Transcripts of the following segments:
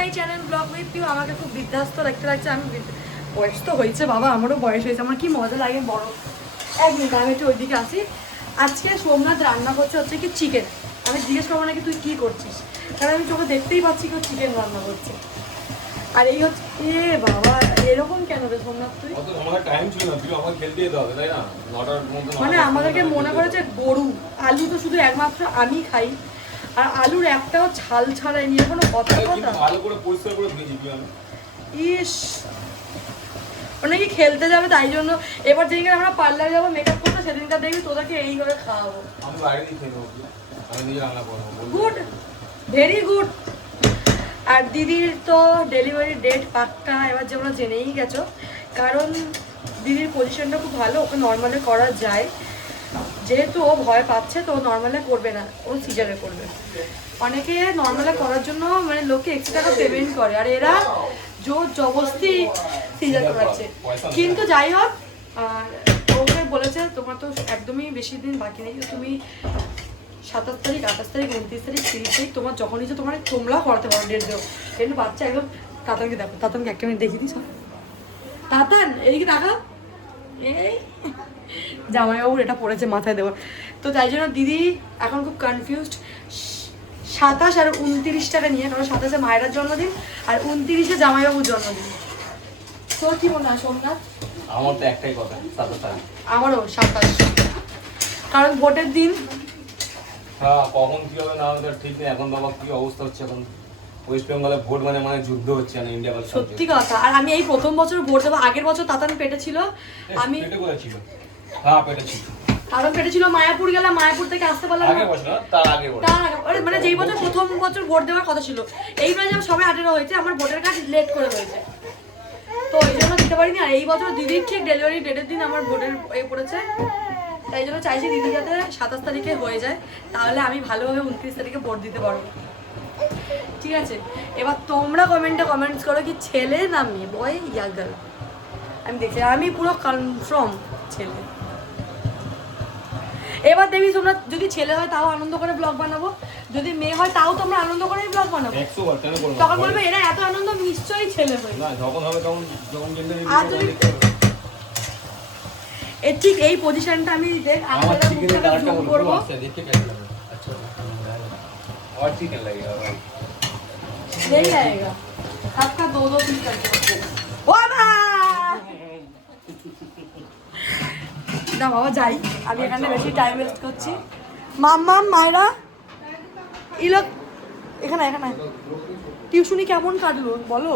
My channel blog with you. আমাকে খুব বিধ্বস্ত দেখতে লাগছে। আমি বয়স তো হয়েছে বাবা, আমারও বয়স হয়েছে। আমার কি মজা লাগে বড়। এক মিনিট আমি একটু ওইদিকে আসি। আজকে সোমনাথ রান্না করছে হচ্ছে কি চিকেন। আমি জিজ্ঞেস করবো নাকি তুই কী করছিস, কারণ আমি চোখে দেখতেই পাচ্ছি কেউ চিকেন রান্না করছে। আর এই হচ্ছে এ বাবা, এরকম কেন রে সোমনাথ তুই? মানে আমাদেরকে মনে করে যে গরু। আলু তো শুধু একমাত্র আমি খাই, আর আলুর একটাও ছাল ছাড়াই নিয়ে কোনো কথা ভালো করে পরিষ্কার করে ভেজে দিই আমি। ইস, অনেকে খেলতে যাবে তাই জন্য। এবার যেদিনকে আমরা পার্লারে যাবো মেকআপ করতে, সেদিনকার দেখবি তোদেরকে এই করে খাওয়াবো। আমি বাইরে দিয়ে খেয়ে নেবো, আমি নিজে রান্না করবো। Good, very good. আর দিদির তো ডেলিভারি ডেট পাক্কা, এবার যে ওরা জেনেই গেছো, কারণ দিদির পজিশনটা খুব ভালো, ওকে নর্মালে করা যায়। যেহেতু ও ভয় পাচ্ছে তো নর্মালে করবে না, ও সিজারে করবে। অনেকে নর্মালে করার জন্য মানে লোকে এক্সট্রা টাকা পেমেন্ট করে, আর এরা জোর জবরদস্তি সিজার করাচ্ছে। কিন্তু যাই হোক, ওকে বলেছে তোমার তো একদমই বেশি দিন বাকি নেই, তুমি 27 তারিখ, 28 তারিখ, 29 তারিখ, 30 তারিখ তোমার যখন ইচ্ছে তোমার তোমরা করাতে পারো ডেট দেবো। কিন্তু বাচ্চা একদম। তাতানকে দেখো, তাতানকে একটা মিনিট দেখিয়ে দিস। তাতান এইদিকে টাকা, এই জামাইবাবুর এটা পড়েছে মাথায় দেওয়ার। তো তাই জন্য দিদি এখন খুব কনফিউজড 27 আর 29 টাকা নিয়ে, কারণ 27-এ মায়েরার জন্মদিন আর 29-এ জামাইবাবুর জন্মদিন। তোর কি মনে হয় সোমনাথ? আমার তো একটাই কথা, 27। আমারও 27, কারণ ভোটের দিন। হ্যাঁ, কখন কি হবে না হবে ঠিক নেই এখন। বাবা কি অবস্থা হচ্ছে এখন ওয়েস্ট বেঙ্গলে, ভোট মানে যুদ্ধ হচ্ছে না ইন্ডিয়া পাকিস্তান। সত্যি কথা। আর আমি এই প্রথম বছর ভোট দেবো। আগের বছর তাতান পেটে ছিল, আমি পেটে করে ছিল। হ্যাঁ পেটে ছিল, কারণ পেটে ছিল। মায়াপুর গেলাম, মায়াপুর থেকে আসতে পারলাম আগের বছর না, তার আগের বছর। মানে যেই বছর প্রথম বছর ভোট দেওয়ার কথা ছিল। এইবার যে সবাই 18 হয়েছে, আমার ভোটার কার্ড লেট করে হয়েছে, তো এই জন্য দিতে পারিনি। আর এই বছর দিদির ঠিক ডেলিভারি ডেটের দিন আমার ভোটের পড়েছে, তাই জন্য চাইছি দিদি যাতে 27 তারিখে হয়ে যায়, তাহলে আমি ভালোভাবে 29 তারিখে ভোট দিতে পারবো। ঠিক আছে, এবার তোমরা কমেন্টস করো কি ছেলে না মেয়ে, বয় ইয়া গার্ল। আমি দেখছি, আমি পুরো কনফার্ম ছেলে। এবার দেখবি তোমরা, যদি ছেলে হয় তাও আনন্দ করে ব্লগ বানাবো, যদি মেয়ে হয় তাও তোমরা আনন্দ করেই ব্লগ বানাবো। তখন বলবে এরা এত আনন্দ নিশ্চয়ই ছেলে হয় না, যখন হবে তখন আর যদি ঠিক এই পজিশনটা আমি দেখ আমার চিকেনের কালারটা জুম করব। দেখতে কেমন লাগে? আচ্ছা और चिकन लगेगा भाई, नहीं आएगा सबका 2-2 पीस करके। বাবা না বাবা যাই, আমি এখানে বেশি টাইম ওয়েস্ট করছি। মাম্মা মায়েরা ইলোক এখানে টিউশনি কেমন কাটলো বলো?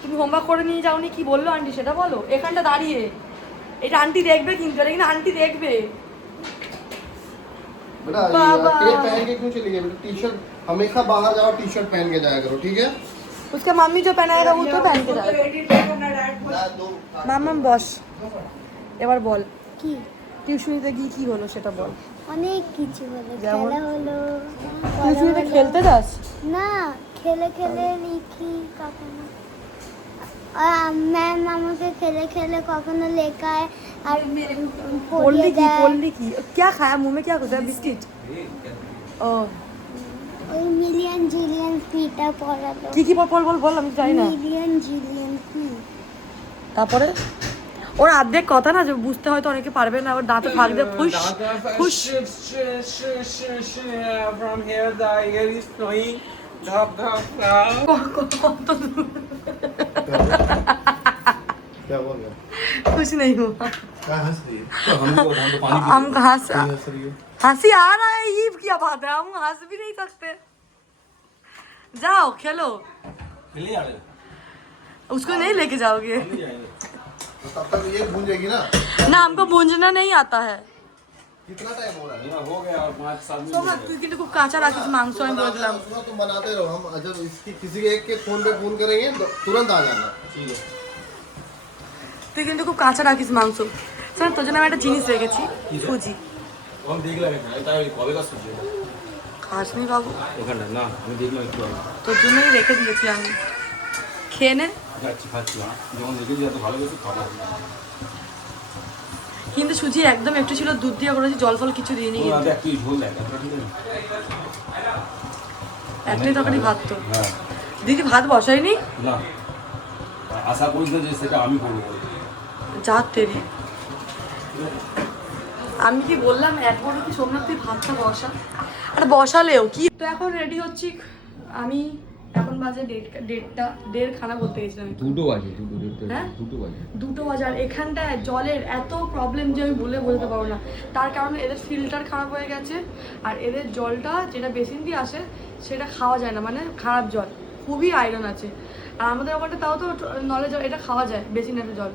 তুমি হোমওয়ার্ক করে নিয়ে যাওনি, কি বললো আন্টি সেটা বলো। এখানটা দাঁড়িয়ে এটা আন্টি দেখবে, কিন্তু এটা কিন্তু আন্টি দেখবে। बेटा ये पहन के क्यों चली गई बेटा? टी शर्ट हमेशा बाहर जाओ टी शर्ट पहन के जाया करो, ठीक है? उसका मम्मी जो पहनाएगा वो तो पहन के जाएगा। মাম্মা বস, এবার বল কি টিউশনিতে গিয়ে কি হলো সেটা বল। অনেক কিছু হলো, যেমন? খেলা হলো। টিউশনিতে খেলতে যাস? না, খেলে খেলে লিখি কখনো, আর ম্যাম আমাকে খেলে খেলে কখনো লেখায় আর পড়লি পড়িয়ে কি দেয়। পড়লি কি? क्या खाया मुंह में, क्या घुसा? बिस्किट। ও ওই মিলিয়ন জিলিয়ন পিটা পড়ালো। কি বল বল বল, আমি জানি না। Million zillion P. তারপরে ওর অর্ধেক কথা না যে বুঝতে হয়তো অনেকে পারবে না, ওর দাঁতে ফাঁক দিয়ে ফুস ফুস। from here the air is flowing dhap dhap क्या बोल रहे? कुछ नहीं हुआ। क्या हंस रही है? हम तो पानी हम हंस हंस रही है? हंसी आ रहा है, ये क्या बात है, हम हंस भी नहीं सकते। जाओ खेलो, ले आ रहे उसको नहीं लेके जाओगे? तो तब तक ये भूंजेगी ना। ना हमको भूंजना नहीं आता है। कितना टाइम हो रहा है? हो गया और 5-7 তোমরা তুই কিন্তু খুব কাঁচা রাখিস মাংস, আমি বলে দিলাম। सुनो तुम बनाते रहो, हम जब इसकी किसी के एक के फोन पे फोन करेंगे तो तुरंत आ जाना, ठीक है? তুই কিন্তু খুব কাঁচা রাখিস মাংস। শোন, তোর জন্য আমি একটা জিনিস রেখেছি, সুজি। हम देख लगे তাই কবে का সুজি খাস নি বাবু, ওখানে না আমি দেখলাম একটু আগে। তোর জন্যই রেখে দিয়েছি আমি, খেয়ে নে। খাচ্ছি যখন দেখেছি এত ভালো কিছু খাবো। কিন্তু সুজি একদম একটু ছিল, দুধ দিয়ে করেছি, জল ফল কিছু দিইনি। কিন্তু তুই ঝোল দেখ ঠিক আছে, একটাই তরকারি ভাত তো। হ্যাঁ দিদি ভাত বসায়নি? না, আশা করিস না যে সেটা আমি করবো বলে। যা তেরি, আমি কি বললাম একবার কি সোমনাথ তুই ভাতটা বসা, আর বসালেও কি। তো এখন রেডি হচ্ছি আমি, এখন বাজে দেড় খানা বলতে গেছিলাম, 2টো বাজে, 2টো হ্যাঁ 2টো বাজে। 2টো বাজার। এখানটায় জলের এত প্রবলেম যে আমি বলে বলতে পারবো না। তার কারণে এদের ফিল্টার খারাপ হয়ে গেছে, আর এদের জলটা যেটা বেসিন দিয়ে আসে সেটা খাওয়া যায় না, মানে খারাপ জল, খুবই আয়রন আছে। আর আমাদের ওখানটা তাও তো নলেজ এটা খাওয়া যায় বেসিনের জল।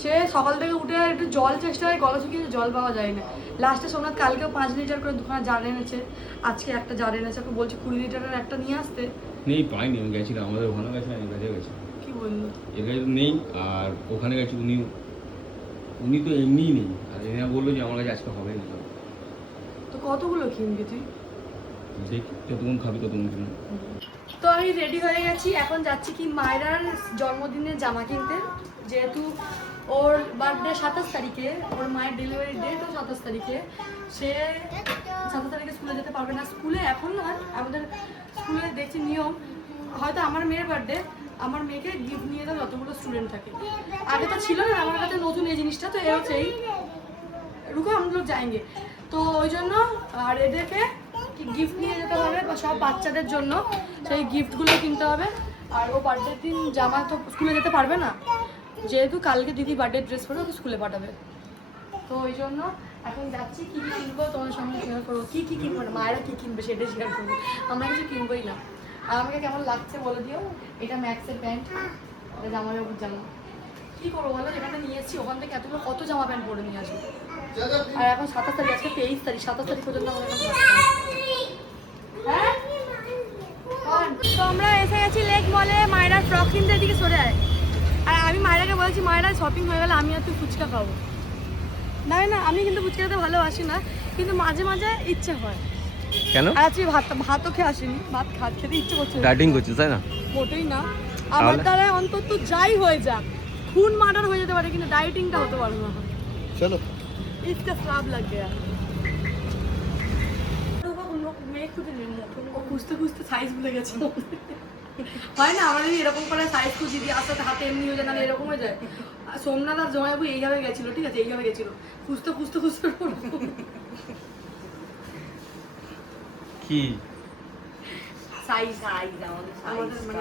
সে সকাল থেকে উঠে একটু জল চেষ্টা হয়, গলা শুকিয়ে জল পাওয়া যায় না। লাস্টে সোমনাথ কালকেও 5 লিটার করে 2খানা জার এনেছে, আজকে একটা জার এনেছে, ওকে বলছি 20 লিটারের একটা নিয়ে আসতে। নেই, পাইনি, আমি গেছিলাম আমাদের ওখানে গেছিলাম, এই কাছে গেছি, কি বললো এখানে তো নেই। আর ওখানে গেছি, উনি তো এমনিই নেই। আর এরা বললো যে আমার কাছে আজকে হবে না। তো কতগুলো কিনবি তুই? দেখি যতক্ষণ খাবি ততক্ষণ কিনা। তো আমি রেডি হয়ে গেছি, এখন যাচ্ছি কি মায়েরার জন্মদিনের জামা কিনতে। যেহেতু ওর বার্থডে 27 তারিখে, ওর মায়ের ডেলিভারি ডেটও 27 তারিখে, সে 27 তারিখে স্কুলে যেতে পারবে না। স্কুলে এখন নয়, আমাদের স্কুলে দেখছি নিয়ম, হয়তো আমার মেয়ের বার্থডে, আমার মেয়েকে গিফট নিয়ে যাওয়া যতগুলো স্টুডেন্ট থাকে। আগে তো ছিল না, আমার কাছে নতুন এই জিনিসটা, তো এ হচ্ছে এই রুকো हम लोग जाएंगे। তো ওই জন্য আর এদেরকে গিফট নিয়ে যেতে হবে, বা সব বাচ্চাদের জন্য সেই গিফটগুলো কিনতে হবে। আর ও বার্থডের দিন জামা তো স্কুলে যেতে পারবে না, যেহেতু কালকে দিদি বার্থডে ড্রেস পরে ওকে স্কুলে পাঠাবে। তো ওই জন্য এখন যাচ্ছি, কী কী কিনবো তোমার সঙ্গে শেয়ার করবো। কী কী কিনবো না, মায়েরা কী কিনবে সেটাই শেয়ার করবো, আমরা কিছু কিনবোই না। আর আমাকে কেমন লাগছে বলে দিও। এটা ম্যাক্সের প্যান্ট, এটা জামাইবাবুর জামা। কী করবো বলো, যেখানে নিয়ে এসেছি ওখান থেকে এতগুলো কত জামা প্যান্ট পরে নিয়ে আসবো। আর এখন 27 তারিখ, আজকে 23 তারিখ, 27 তারিখ পর্যন্ত আমাদের এখন হ্যাঁ। তো আমরা এসে গেছি লেক মলে, মায়েরার ফ্রক কিনতে, দিকে সরে আয়। আর আমি মায়েরাকে বলছি মায়েরা শপিং হয়ে গেলে আমি আর তুই ফুচকা খাবো। না না, আমি কিন্তু ফুচকা খেতে ভালোবাসি না, কিন্তু মাঝে মাঝে ইচ্ছে হয়। কেন? আর আজকে ভাতও খেয়ে আসিনি, ভাত খেতে ইচ্ছে করছে। ডায়েটিং করছিস তাই না? মোটেই না, আমার দ্বারা অন্তত যাই হয়ে যাক, খুন মার্ডার হয়ে যেতে পারে, কিন্তু ডায়েটিংটা হতে পারবে না। চলো इसका खराब लग गया। খুঁজতে খুঁজতে সাইজ ভুলে গেছে, হয় না আমাদের এরকম করে সাইজ খুঁজি দিয়ে আস্তে হাতে এমনি হয়ে যায়, না এরকম হয়ে যায়। সোমনাথ আর জমাইবাবু এইভাবে গেছিল, ঠিক আছে, এইভাবে গেছিল, খুঁজতে খুঁজতে খুঁজতে কি সাইজ আমাদের মানে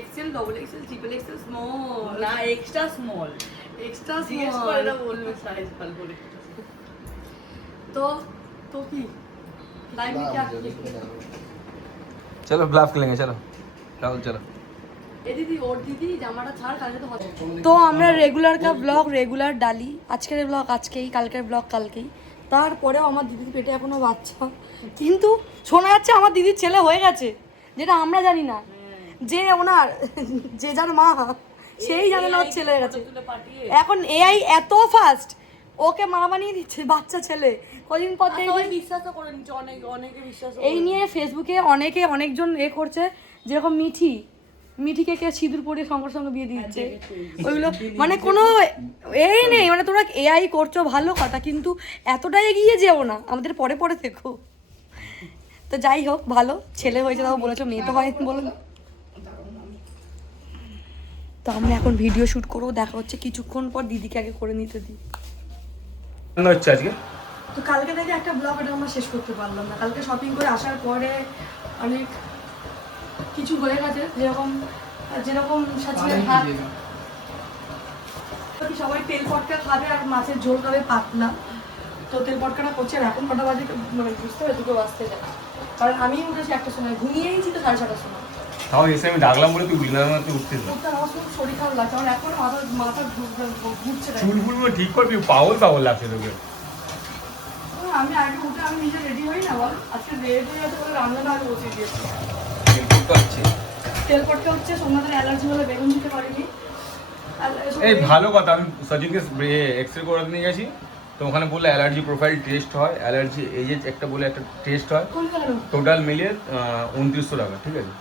XL, double XL, triple XL, small না এক্সট্রা স্মল এক্সট্রা জিজ্ঞেস স্মল। করে না বলবে সাইজ ভালো করে तो কি लाइव में क्या চলো ব্লাফ খেলেंगे, চলো রাহুল চলো। দিদি ওর দিদি জামাটা ছাড়, কালকে তো হবে। তো আমরা রেগুলার কা ব্লগ রেগুলার ডালি, আজকের ব্লগ আজকেই, কালকের ব্লগ কালকেই। তারপরেও আমার দিদির পেটে এখনো বাচ্চা, কিন্তু শোনা যাচ্ছে আমার দিদির ছেলে হয়ে গেছে, যেটা আমরা জানি না। যে ওনার যে যার মা সেই জানে না ওর ছেলে হয়ে গেছে। এখন এআই এত ফাস্ট, ওকে মা বানিয়ে দিচ্ছে বাচ্চা ছেলে। কদিন পর দেখবি বিশ্বাসও করে নিচ্ছে, অনেকে বিশ্বাস এই নিয়ে ফেসবুকে অনেকজন করছে, যেরকম মিঠিকে কে সিঁদুর পরে সঙ্গে সঙ্গে বিয়ে দিয়ে দিচ্ছে, ওইগুলো মানে কোনো এই নেই। মানে তোমরা এআই করছো ভালো কথা, কিন্তু এতটা এগিয়ে যেও না, আমাদের পরে পরে দেখো। তো যাই হোক, ভালো ছেলে হয়েছে, তাও বলেছো, মেয়ে তো হয়নি বলো না। তো আমরা এখন ভিডিও শুট করবো, দেখা হচ্ছে কিছুক্ষণ পর। দিদিকে আগে করে নিতে দিই। হচ্ছে আজকে তো কালকে থেকে একটা ব্লগ এটা আমরা শেষ করতে পারলাম না। কালকে শপিং করে আসার পরে অনেক কিছু হয়ে গেছে, যেরকম সাজিয়ে ভাত, সবাই তেল পটকা খাবে আর মাছের ঝোল খাবে পাতলা। তো তেল পটকাটা করছে, আর এখন কটা বাজে মানে বুঝতে হবে, 2টো বাজতে যায়। কারণ আমি উঠেছি একটার সময়, ঘুমিয়েইছি তো 6:30টার সময়। তাও এসে আমি ডাকলাম বলে তুই উঠলি না, তুই উঠছিস না। উঠতে আমার খুব শরীর খারাপ লাগছে, আমার এখন মাথা ঘুরছে না। চুল ফুলগুলো ঠিক করবি, পাগল লাগছে তোকে। আমি আগে উঠে আমি নিজে রেডি হই না বল, আজকে রেডি হয়ে যাতে বলে রান্নাটা আগে বসিয়ে দিয়েছি। তেল পটকা হচ্ছে, সোমনাথের অ্যালার্জি বলে বেগুন দিতে পারিনি। এই ভালো কথা, আমি সজিবকে এক্সরে করে নিয়ে গেছি, তো ওখানে বললে অ্যালার্জি প্রোফাইল টেস্ট হয়, অ্যালার্জি এই যে একটা বলে একটা টেস্ট হয়, টোটাল মিলিয়ে 2900 টাকা, ঠিক আছে।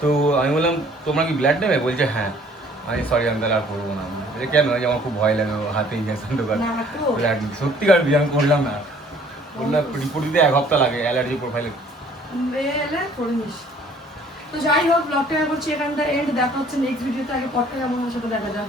তো আমি বললাম তোমরা কি ব্লাড নেবে, বলছে হ্যাঁ। আমি সরি আমি তাহলে আর করবো না। কেন, আমার খুব ভয় লাগে হাতে ইঞ্জেকশন ঢোকার, ব্লাড সত্যিকার আমি করলাম না। বললাম রিপোর্ট দিতে 1 সপ্তাহ লাগে অ্যালার্জি প্রোফাইলে। তো যাই হোক ব্লগটা করছি এখানটা এন্ড, দেখা হচ্ছে নেক্সট ভিডিওতে। আগে পটকা কেমন হয় সেটা দেখা যাক।